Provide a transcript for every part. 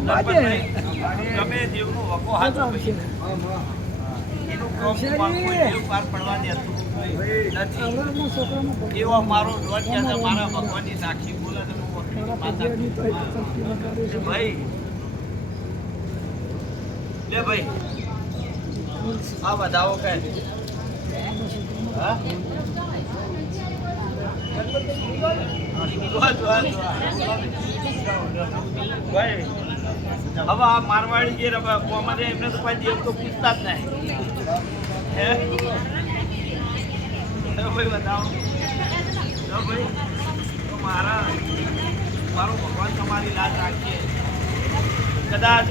બાજે ગમે વકો હાથો એનું કોઈ પાર પડવાની હતું નથી એવો મારો દોઢ છે મારા ભગવાનની સાક્ષી બોલે. ભાઈ લે ભાઈ આ બધાઓ કહે હા હવે આ મારવાડી જે કોમન એમને તો કોઈ દેવ તો પૂછતા જ નહીં. હે? ભાઈ, બતાવો. ભાઈ મારા, મારો ભગવાન તમારી લાજ રાખીએ કદાચ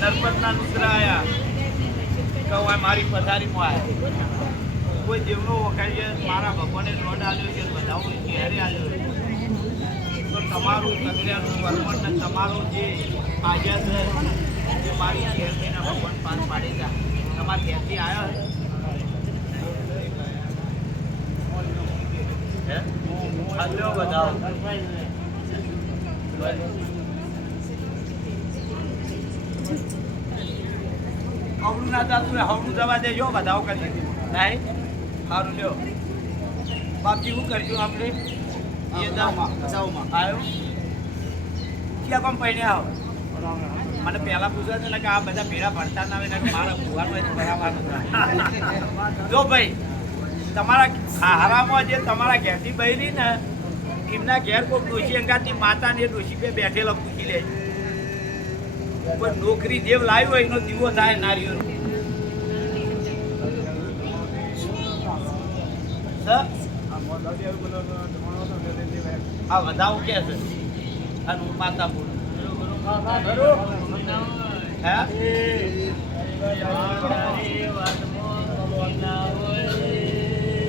નર્મદના નુસરા આવ્યા કહું મારી પથારીમાં આયા કોઈ દેવનો વખાઈ છે મારા ભગવાને લોડ આવ્યો છે બધા આવ્યો તો તમારું કગરિયાનું વર્મણ ને તમારું જે આઝાદ જે મારી થઈને ભગવાન પાડી જા તમારા ઘેરથી આવ્યા બધાઓ. હવડું ના હોય હવડું જવા દેજો, બધાઓ કરી નહીં? સારું લ્યો. બાપજી શું કરજો આપણે? આવ્યો ક્યાં કોમ પૈણે આવો મને પહેલા છે ને કે આ બધા ભેળા ભરતા ના કે મારા ભૂવાનું ભરાવાનું જો ભાઈ તમારા હારામાં જે તમારા ઘેરથી બહેરી ને એમના ઘેર કોઈ ડોશી અંગાતની માતા ને ડોશી બે બેઠેલા પૂછી લે કોઈ નોકરી દેવ લાવ્યો હોય એનો દીવો થાય નારીઓ? આ વધાવો કે છે?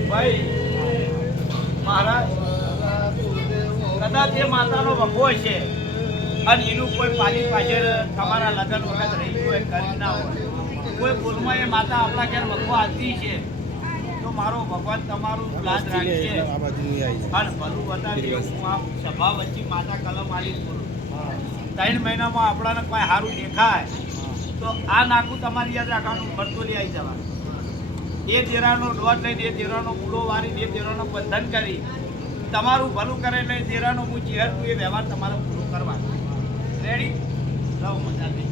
ભાઈ, મહારાજ, કદાચ એ માતાનો વગો છે અને એનું કોઈ પાલી પાછળ તમારા લગ્ન વખત રહી હોય કરી ના હોય. કોઈ બોલમાં એ માતા આપણા ઘેર વગો આવતી છે મારો ભગવાન તમારું લાજ રાખશે અને ભલું બતાવી હું આ સભા વચ્ચે માતા કલમ આલી બોલું ત્રણ મહિનામાં આપણાને કોઈ સારું દેખાય તો આ નાખું તમારી યાદ રાખવાનું ભરતોલી આવી જવા એ દેરાનો દોટ લઈને એ દેરાનો મૂળો વારી એ દેરાનો બંધન કરી. તમારું ભલું કરે એટલે દેરાનો હું ચેર એ વ્યવહાર તમારો પૂરો કરવા રેડી રહો મજા થઈ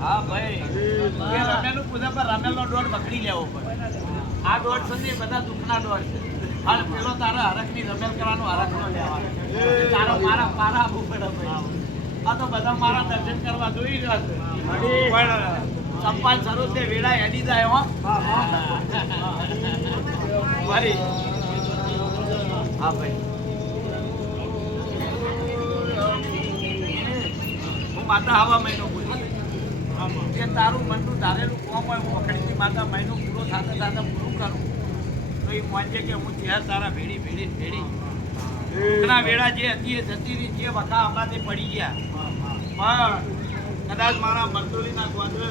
હા ભાઈ એ રમેલનું પૂજા પર રમેલનો દોડ પકડી લેવો પડે. આ દોડ છે બધા દુઃખના દોડ છે. હાલ પેલો તારા હરખની રમેલ કરવાનો હરખનો લેવાનો તારો મારા મારા આપવું પડે આ તો બધા મારા દર્શન કરવા જોઈ રહ્યા છે. ચંપાલ સરોજ તે વેળા એડી જાય હો. ભાઈ. હા, ભાઈ. હું માતા હવા મહિનો તારું મનનું ધારેલું કોમ હોય, હું વખડીથી માતા મહિનો પૂરો થતા થતા પૂરું કરું. તો એ મોજે કે હું ત્યાં તારા ભેડી ભેડી ભેડી ઘણા વેળા જે હતી એ જતી રહી, જે વખા હમણાંથી પડી ગયા. પણ કદાચ મારા મંડોલીના ગોત્ર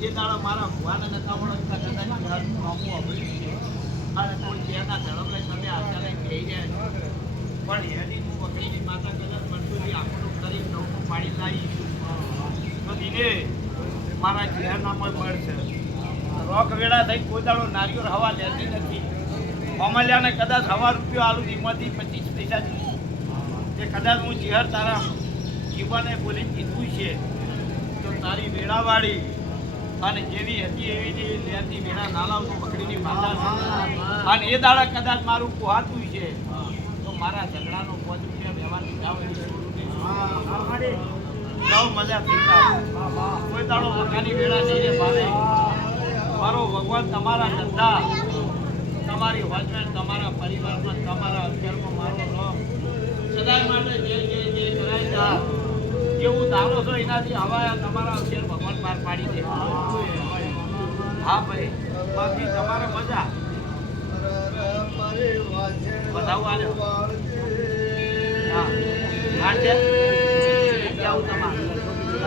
જે દાડા મારા ભુવાને નતા ઓળખતા, કદાચ નામું છે. અને કોઈ ત્યાંના ધડમ લઈ તમે લઈ કહી જાય પણ એની હું વખરીની માતા કદાચ મંડોલી આંખોનું કરી નવું પાડી લાવી તો ધીરે મારા ઘેરનામાં મળશે રોક વેળા થઈ કોઈ દાડો હવા લેતી નથી. અમલ્યાને કદાચ હવા રૂપિયો આલુ એમાંથી પચીસ પૈસા જ કે કદાચ હું જીહર તારા જીવને બોલીને કીધું છે, તો તારી વેળાવાળી અને જેવી હતી એવી જે એ લેતી વેળા નાલા પકડીની માતા છે. અને એ દાડા કદાચ મારું પોહાતું છે, તો મારા ઝઘડાનો પોચ રૂપિયા વ્યવહાર લીધા એવી જાવ મજા ફીકા કોઈ દાડો મકાની વેળા નહીં રે ભાવે. મારો ભગવાન તમારા ધંધા, તમારી હસબન્ડ તમારા પરિવારમાં, તમારા અત્યારમાં મારો રહો સદાય માટે જે જે જે કરાય જા. જેવું ધારો છો એનાથી હવા તમારા અત્યાર ભગવાન પાર પાડી દે. હા ભાઈ, બાકી તમારે મજા. બધાવું આલે હા છે? જાઉં તમારે?